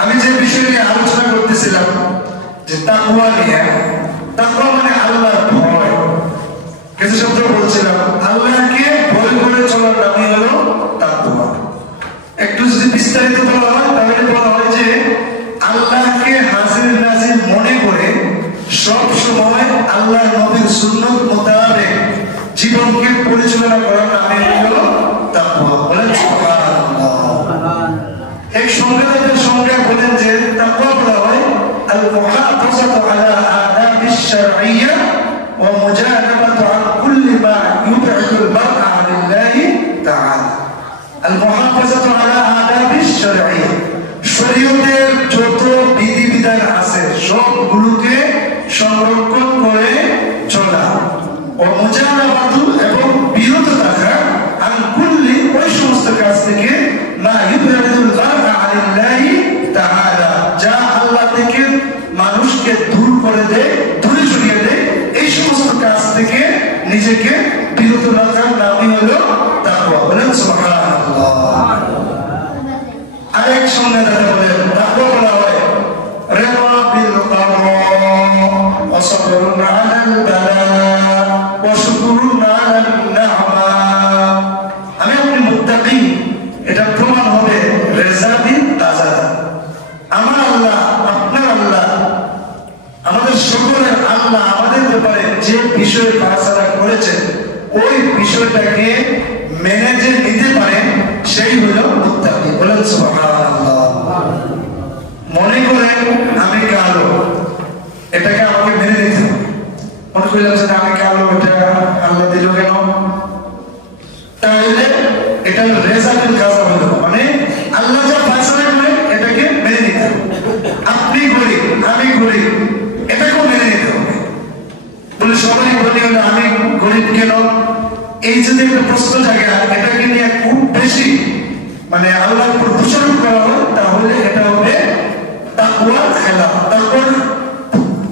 আমি যে বিষয় নিয়ে আলোচনা করতেছিলাম যে তাকওয়া নিয়ে, তাকওয়া মানে আল্লাহর ভয়। কিছু শব্দ বলছিলাম, আল্লাহকে ভয় করে চলার নামই হলো তাকওয়া। একটু যদি বিস্তারিত বলা হয় তাহলে বলা হয় যে আল্লাহকে হাজির নাজির মনে করে সব সময় আল্লাহর নবীর সুন্নাত মোতাবেক জীবনকে পরিচালনা করার নামই হলো তাকওয়া। বলেন সুবহানাল্লাহ। এক সংজ্ঞাতার সংজ্ঞা বলেন যে তাকওয়া বলা হয় আল মুহাফাযাতু আলা আদাবিশ শারঈয়্যা ওয়া মুজানাবাতু আন কুল্লি মা ইউবঈদুল মার'a আনিল্লাহি তাআলা। আল মুহাফাযাতু আলা আদাবিশ শারঈয়্যা, শরীয়তের যত বিধিবিধান আছে সবগুলোকে সংরক্ষণ করে চলা, ও মুজানাবাতু এবং বিরত থাকা আন কুল্লি ওই সমস্ত কাজ থেকে মা ইউবঈদুল মার'a আনিল্লাহি তাআলা, যা আল্লাহ থেকে মানুষকে দূর করে দেয়, দূরে সরিয়ে দেয়, এই সমস্ত কাজ থেকে নিজেকে বিরত রাখার নামই হলো তাকওয়া। বলেন সুবহানাল্লাহ। আরেক সংজ্ঞাটা বলেন তাকওয়া বলা হয় রিদা বিল কদর ওয়া সাবরুন আলাল বালা ওয়া শুকরুন আলান নি'মা। আমি আপনি মুত্তাকি, এটা প্রমাণ হবে রিজা বিল কাজা। আমার আল্লাহ, আপনার আল্লাহ, আমাদের সকলের আল্লাহ আমাদের ব্যাপারে যে বিষয়ে ফয়সালা করেছেন ওই বিষয়টাকে মেনে যে নিতে পারে সেই হলো মুত্তাকি। বলেন সুবহানাল্লাহ। মনে করেন আমি কালো, এটাকে আমাকে মেনে নিতে হবে। মনে করলাম যে আমি কালো, এটা আল্লাহ দিল কেন? তাহলে এটা রেজা বিল কাজা হলো, মানে আল্লাহ যা ফয়সালা করেন এটাকে মেনে নিতে হবে। আপনি গরিব, আমি গরিব, এটাকেও মেনে নিতে হবে। বলে সবাই বলি হলো আমি গরিব কেন? এই যদি একটা প্রশ্ন জাগে এটাকে নিয়ে খুব বেশি মানে আল্লাহর উপর দোষারোপ করা হয় তাহলে এটা হবে তাকওয়ার খেলাফ। তাকওয়ার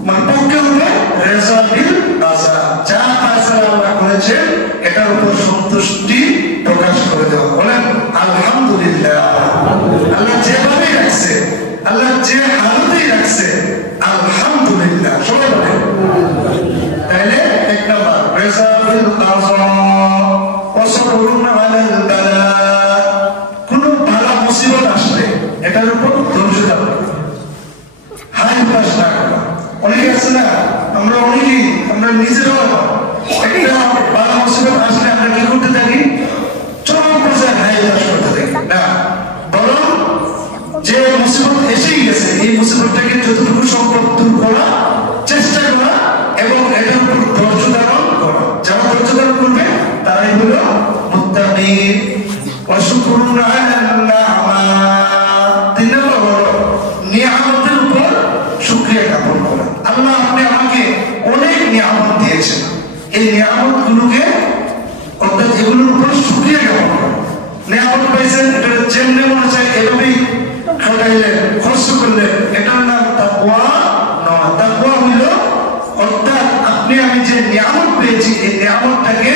মানে পক্ষে হবে রিজা বিল কাজা, যা ফয়সালা আল্লাহ করেছেন এটার উপর সন্তুষ্টি প্রকাশ করে দেওয়া। বলেন আলহামদুলিল্লাহ। আল্লাহ যেভাবে রাখছে, আল্লাহ যে হালতেই রাখছে আলহামদুলিল্লাহ। সবাই বলেন। তাহলে এক নাম্বার রিজা বিল কাজা ওয়া সাবরুন আলাল বালা। কোন বালা মুসিবত আসলে এটার উপর ধৈর্য ধরা, হাই পাস না করা। অনেকে আছে না, আমরা অনেকেই আমরা নিজেরাও একটা বালা মুসিবত আসলে আমরা কি করতে থাকি? চরম পর্যায়ে হাই পাস করতে থাকি না, বরং যে মুসিবত এসেই গেছে এই মুসিবতটাকে যতটুকু সম্ভব দূর করা চেষ্টা করা এবং এটার উপর ধৈর্য ধারণ করা। যারা ধৈর্য ধারণ করবে তারাই হলো মুত্তাকি। ওয়া শুকরুন আলান নি'মা, তিন নম্বর হলো নিয়ামতের উপর শুকরিয়া জ্ঞাপন করা। আল্লাহ আপনি আমাকে অনেক নিয়ামত দিয়েছেন, এই নিয়ামতগুলোকে অর্থাৎ এগুলোর উপর শুকরিয়া জ্ঞাপন করা। নিয়ামত পাইছেন, এটা যেমনি মনে চায় এভাবেই খাটাইলেন, খরচ করলেন, এটার নাম তাকওয়া নয়। তাকওয়া হইল অর্থাৎ আপনি আমি যে নিয়ামত পেয়েছি এই নিয়ামতটাকে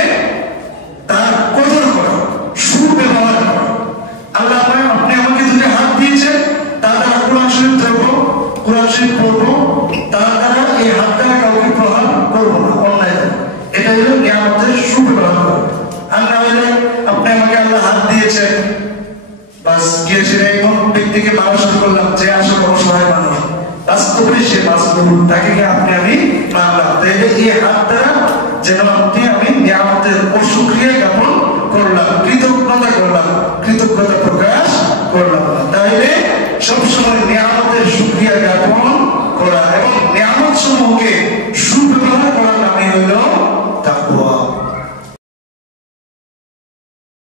তার কদর করা, সুব্যবহার করা। আল্লাহ আপনি আমাকে দুটো হাত দিয়েছেন, তার দ্বারা কোরআন শরীফ ধরবো, কোরআন শরীফ পড়বো, তার দ্বারা এই হাত দ্বারা কাউকে প্রহার করবো না, অন্যায় দেবো। এটা হলো নিয়ামতের সুব্যবহার করা। আর না হলে আপনি আমাকে আল্লাহ হাত দিয়েছেন, বাস গিয়েছেন এমন ব্যক্তিকে মানুষ করলাম যে আসলে অসহায় মানুষ, বাস্তবে সে বাস্তব, তাকে আপনি আমি মানলাম। তাইলে এই হাত দ্বারা যেন আপনি আমি নিয়ামতের অশুকরিয়া জ্ঞাপন করলাম, কৃতজ্ঞতা করলাম, কৃতজ্ঞতা প্রকাশ করলাম। তাইলে সবসময়